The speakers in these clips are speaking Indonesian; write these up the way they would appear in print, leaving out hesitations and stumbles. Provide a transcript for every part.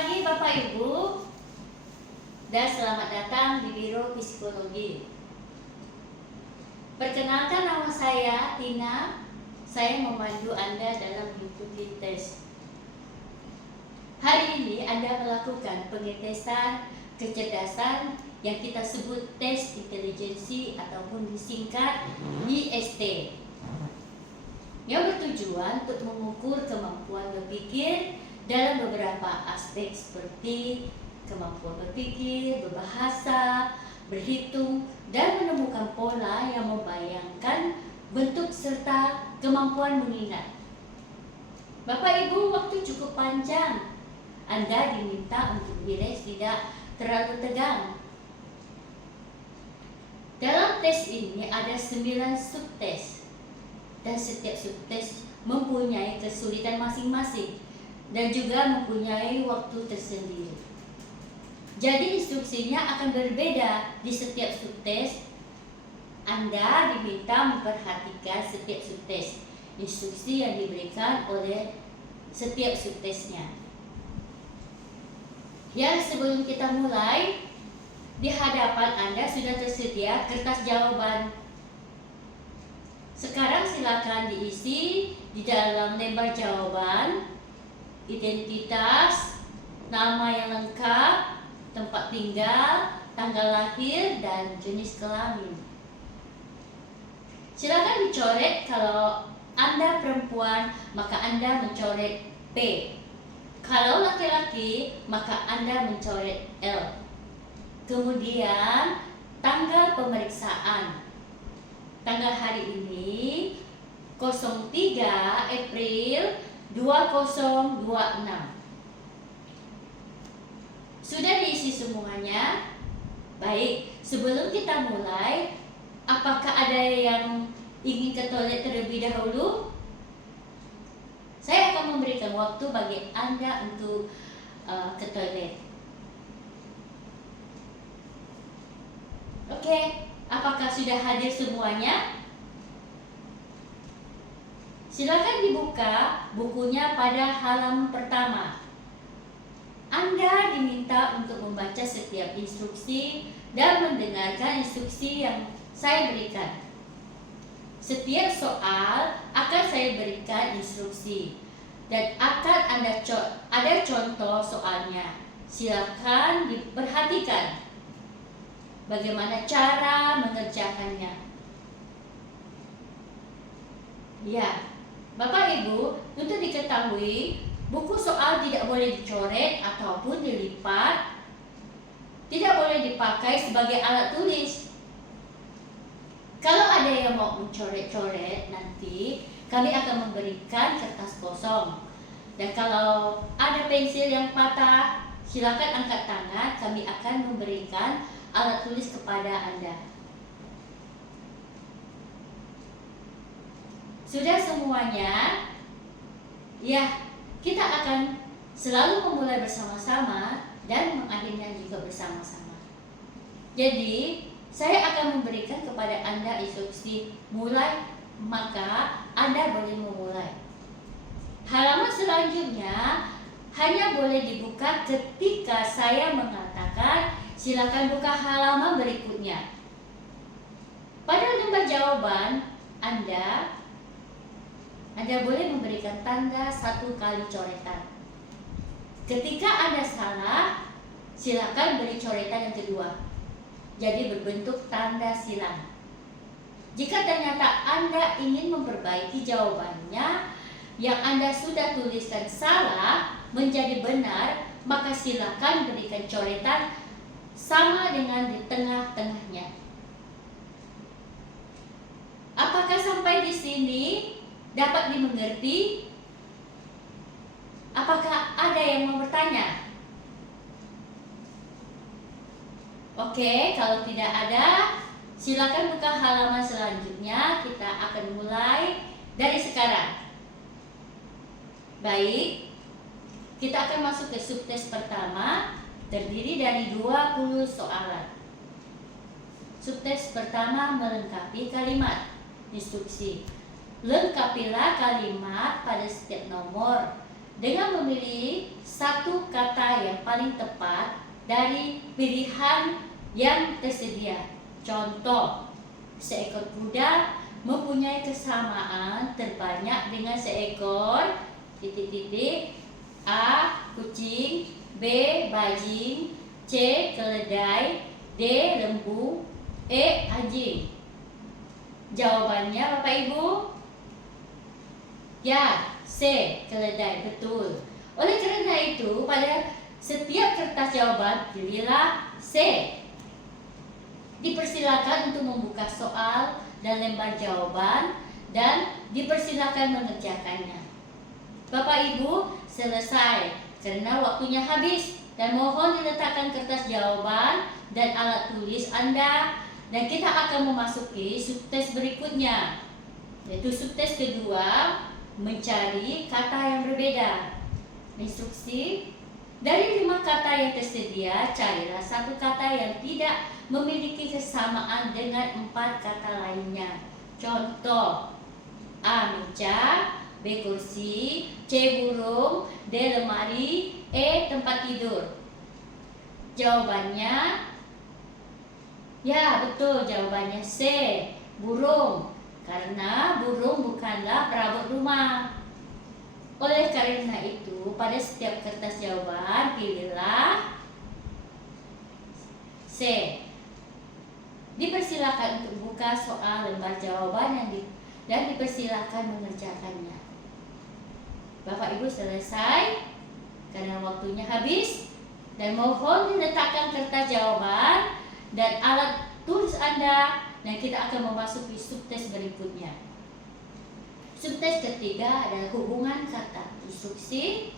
pagi Bapak Ibu dan selamat datang di Biro Psikologi. Perkenalkan, nama saya Tina. Saya memandu Anda dalam mengikuti tes. Hari ini Anda melakukan pengetesan kecerdasan yang kita sebut tes intelijensi ataupun disingkat IST, yang bertujuan untuk mengukur kemampuan berpikir dalam beberapa aspek seperti kemampuan berpikir, berbahasa, berhitung, dan menemukan pola yang membayangkan bentuk serta kemampuan mengingat. Bapak Ibu, waktu cukup panjang. Anda diminta untuk rileks, tidak terlalu tegang. Dalam tes ini ada 9 subtes, dan setiap subtes mempunyai kesulitan masing-masing dan juga mempunyai waktu tersendiri. Jadi instruksinya akan berbeda di setiap subtes. Anda diminta memperhatikan setiap subtes, instruksi yang diberikan oleh setiap subtesnya. Ya, sebelum kita mulai, di hadapan Anda sudah tersedia kertas jawaban. Sekarang silakan diisi di dalam lembar jawaban identitas, nama yang lengkap, tempat tinggal, tanggal lahir, dan jenis kelamin. Silakan dicoret. Kalau Anda perempuan, maka Anda mencoret P. Kalau laki-laki, maka Anda mencoret L. Kemudian tanggal pemeriksaan. Tanggal hari ini 03 April 2026. Sudah diisi semuanya? Baik, sebelum kita mulai, apakah ada yang ingin ke toilet terlebih dahulu? Saya akan memberikan waktu bagi Anda untuk ke toilet. Oke, apakah sudah hadir semuanya? Silakan dibuka bukunya pada halaman pertama. Anda diminta untuk membaca setiap instruksi dan mendengarkan instruksi yang saya berikan. Setiap soal akan saya berikan instruksi dan akan ada contoh soalnya. Silakan diperhatikan bagaimana cara mengerjakannya. Ya, Bapak Ibu, untuk diketahui, buku soal tidak boleh dicoret ataupun dilipat, tidak boleh dipakai sebagai alat tulis. Kalau ada yang mau mencoret-coret, nanti kami akan memberikan kertas kosong. Dan kalau ada pensil yang patah, silakan angkat tangan, kami akan memberikan alat tulis kepada Anda. Sudah semuanya? Ya, kita akan selalu memulai bersama-sama dan mengakhirinya juga bersama-sama. Jadi, saya akan memberikan kepada Anda instruksi mulai, maka Anda boleh memulai. Halaman selanjutnya hanya boleh dibuka ketika saya mengatakan silakan buka halaman berikutnya. Pada lembar jawaban Anda boleh memberikan tanda 1 kali coretan. Ketika Anda salah, silakan beri coretan yang kedua. Jadi berbentuk tanda silang. Jika ternyata Anda ingin memperbaiki jawabannya yang Anda sudah tuliskan salah menjadi benar, maka silakan berikan coretan sama dengan di tengah-tengahnya. Apakah sampai di sini dapat dimengerti? Apakah ada yang mau bertanya? Oke, kalau tidak ada, silakan buka halaman selanjutnya. Kita akan mulai dari sekarang. Baik, kita akan masuk ke subtes pertama, terdiri dari 20 soalan. Subtes pertama melengkapi kalimat. Instruksi: lengkapilah kalimat pada setiap nomor dengan memilih satu kata yang paling tepat dari pilihan yang tersedia. Contoh, seekor kuda mempunyai kesamaan terbanyak dengan seekor titik-titik. A. Kucing, B. Bajing, C. Keledai, D. Lembu, E. Anjing. Jawabannya Bapak Ibu? Ya, C. Keledai, betul. Oleh kerana itu, pada setiap kertas jawaban pilihlah C. Dipersilakan untuk membuka soal dan lembar jawaban dan dipersilakan mengerjakannya. Bapak Ibu, selesai karena waktunya habis, dan mohon diletakkan kertas jawaban dan alat tulis Anda, dan kita akan memasuki subtes berikutnya, yaitu subtes kedua, mencari kata yang berbeda. Instruksi: dari 5 kata yang tersedia, carilah satu kata yang tidak memiliki kesamaan dengan 4 kata lainnya. Contoh: A. Meja, B. Kursi, C. Burung, D. Lemari, E. Tempat tidur. Jawabannya, ya betul, jawabannya C. Burung, karena burung bukanlah perabot rumah. Oleh karena itu, pada setiap kertas jawaban pilihlah C. Dipersilakan untuk buka soal lembar jawaban dan dipersilakan mengerjakannya. Bapak Ibu selesai karena waktunya habis, dan mohon diletakkan kertas jawaban dan alat tulis Anda, dan kita akan memasuki subtes berikutnya. Subtes ketiga adalah hubungan kata. Instruksi: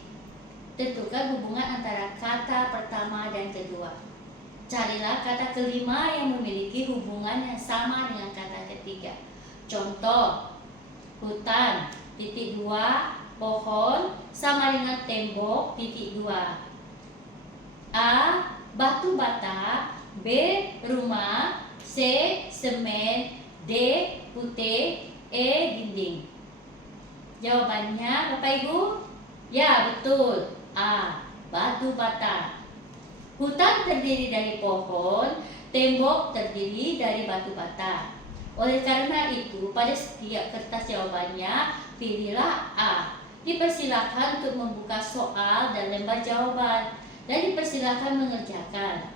tentukan hubungan antara kata pertama dan kedua. Carilah kata kelima yang memiliki hubungan yang sama dengan kata ketiga. Contoh: hutan, titik 2, pohon sama dengan tembok, titik 2. A. Batu bata, B. Rumah, C. Semen, D. Putih, E. Dinding. Jawabannya Bapak Ibu? Ya betul, A. Batu bata. Hutan terdiri dari pohon, tembok terdiri dari batu bata. Oleh karena itu, pada setiap kertas jawabannya pilihlah A. Dipersilakan untuk membuka soal dan lembar jawaban, dan dipersilakan mengerjakan.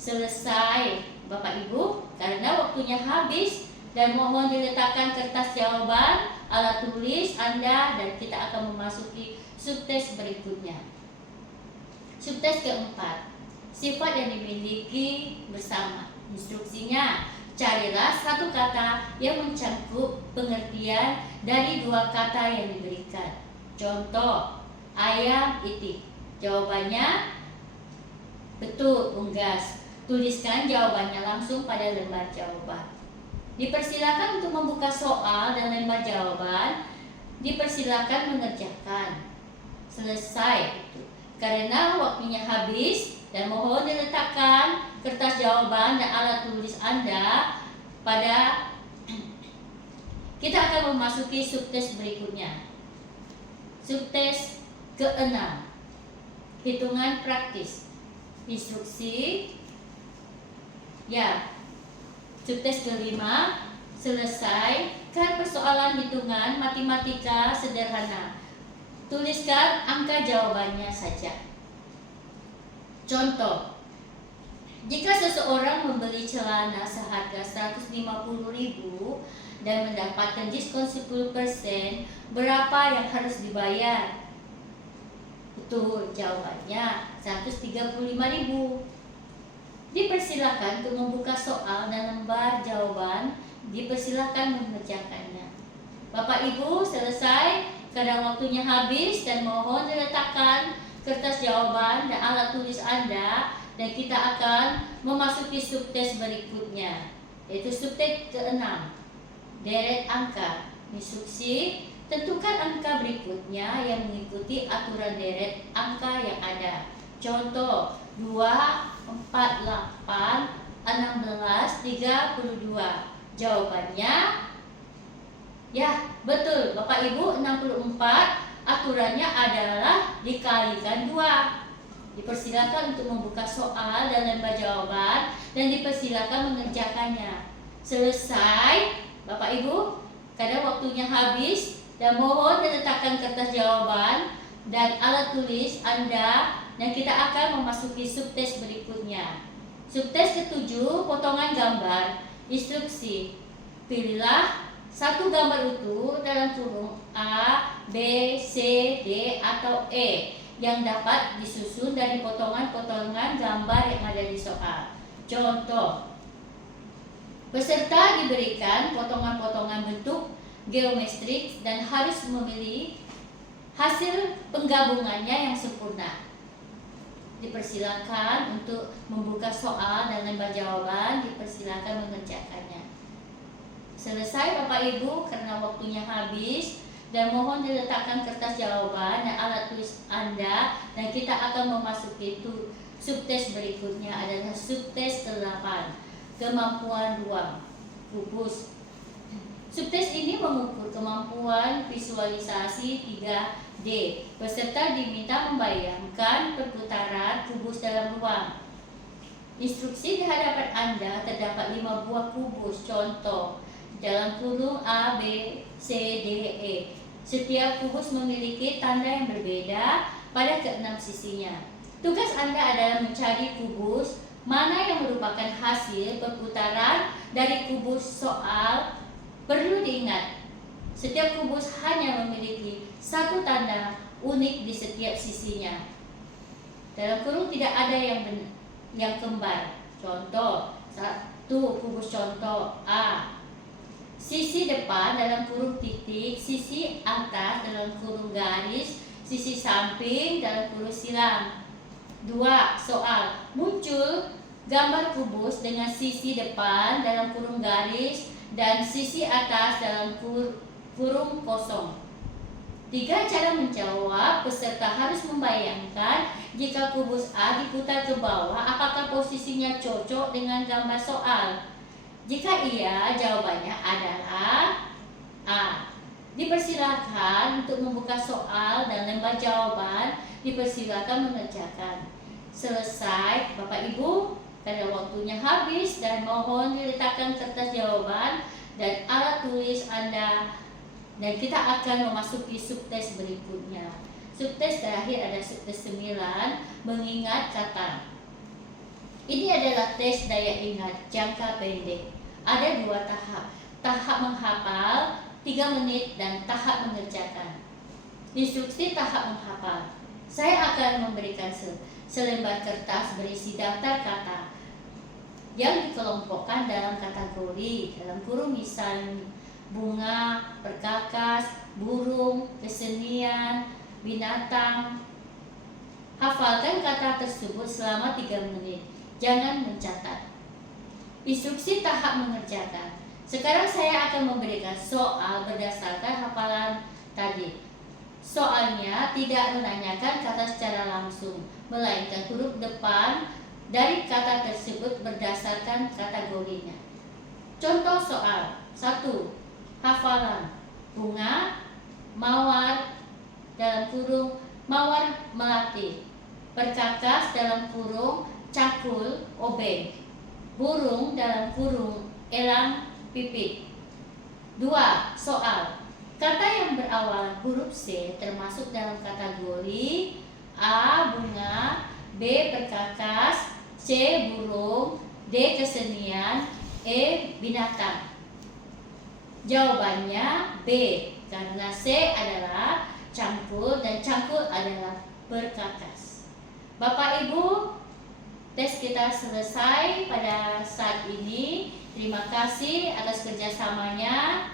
Selesai Bapak Ibu, karena waktunya habis, dan mohon diletakkan kertas jawaban, alat tulis Anda, dan kita akan memasuki subtes berikutnya. Subtes keempat, sifat yang dimiliki bersama. Instruksinya: carilah satu kata yang mencakup pengertian dari 2 kata yang diberikan. Contoh: ayam itik. Jawabannya betul, unggas. Tuliskan jawabannya langsung pada lembar jawaban. Dipersilakan untuk membuka soal dan lembar jawaban, dipersilakan mengerjakan. Selesai itu. Karena waktunya habis, dan mohon diletakkan kertas jawaban dan alat tulis Anda pada kita akan memasuki subtes berikutnya. Subtes ke-6, hitungan praktis. Instruksi: ya, subtes ke-5, selesaikan persoalan hitungan matematika sederhana. Tuliskan angka jawabannya saja. Contoh: jika seseorang membeli celana seharga 150.000 dan mendapatkan diskon 10%, berapa yang harus dibayar? Betul, jawabannya 135.000. Dipersilakan untuk membuka soal dan lembar jawaban, dipersilakan mengerjakannya. Bapak Ibu selesai karena waktunya habis, dan mohon diletakkan kertas jawaban dan alat tulis Anda, dan kita akan memasuki subtes berikutnya, yaitu subtes ke-6, deret angka. Instruksi: tentukan angka berikutnya yang mengikuti aturan deret angka yang ada. Contoh: 2, 4, 8, 16, 32. Jawabannya, ya betul Bapak Ibu, 64, aturannya adalah dikalikan 2. Dipersilakan untuk membuka soal dan lembar jawaban dan dipersilakan mengerjakannya. Selesai, Bapak Ibu, karena waktunya habis, dan mohon diletakkan kertas jawaban dan alat tulis Anda, dan kita akan memasuki subtes berikutnya. Subtes ke-7, potongan gambar. Instruksi: pilihlah satu gambar utuh dalam kurung A, B, C, D, atau E yang dapat disusun dari potongan-potongan gambar yang ada di soal. Contoh, peserta diberikan potongan-potongan bentuk geometrik dan harus memilih hasil penggabungannya yang sempurna. Dipersilakan untuk membuka soal dan lembar jawaban, dipersilakan mengerjakannya. Selesai Bapak Ibu, karena waktunya habis, dan mohon diletakkan kertas jawaban dan alat tulis Anda, dan kita akan memasuki subtes berikutnya adalah subtes ke-8, kemampuan ruang kubus. Subtes ini mengukur kemampuan visualisasi 3D. Peserta diminta membayangkan perputaran kubus dalam ruang. Instruksi di hadapan Anda terdapat 5 buah kubus. Contoh, dalam kurung A, B, C, D, E. Setiap kubus memiliki tanda yang berbeda pada ke-6 sisinya. Tugas Anda adalah mencari kubus mana yang merupakan hasil perputaran dari kubus soal. Perlu diingat, setiap kubus hanya memiliki satu tanda unik di setiap sisinya. Dalam kurung tidak ada yang kembar. Contoh, satu kubus contoh A. Sisi depan dalam kurung titik, sisi atas dalam kurung garis, sisi samping dalam kurung silang. 2. Soal: muncul gambar kubus dengan sisi depan dalam kurung garis dan sisi atas dalam kurung kosong. 3. Cara menjawab: peserta harus membayangkan jika kubus A diputar ke bawah, apakah posisinya cocok dengan gambar soal? Jika iya, jawabannya adalah A. Dipersilakan untuk membuka soal dan lembar jawaban, dipersilakan mengerjakan. Selesai Bapak Ibu, karena waktunya habis, dan mohon diletakkan kertas jawaban dan alat tulis Anda, dan kita akan memasuki subtes berikutnya. Subtes terakhir ada subtes 9, mengingat kata. Ini adalah tes daya ingat jangka pendek. Ada 2 tahap, tahap menghafal 3 menit dan tahap mengerjakan. Instruksi tahap menghafal: saya akan memberikan selembar kertas berisi daftar kata yang dikelompokkan dalam kategori, dalam kurung misal bunga, perkakas, burung, kesenian, binatang. Hafalkan kata tersebut selama 3 menit. Jangan mencatat. Instruksi tahap mengerjakan: sekarang saya akan memberikan soal berdasarkan hafalan tadi. Soalnya tidak menanyakan kata secara langsung, melainkan huruf depan dari kata tersebut berdasarkan kategorinya. Contoh soal: 1. Hafalan: bunga, mawar dalam kurung mawar melati, perkakas dalam kurung cakul obeng, burung dalam kurung elang pipit. 2. Soal: kata yang berawal huruf C termasuk dalam kategori A. Bunga, B. Perkakas, C. Burung, D. Kesenian, E. Binatang. Jawabannya B, karena C adalah cangkul dan cangkul adalah perkakas. Bapak Ibu, tes kita selesai pada saat ini. Terima kasih atas kerjasamanya.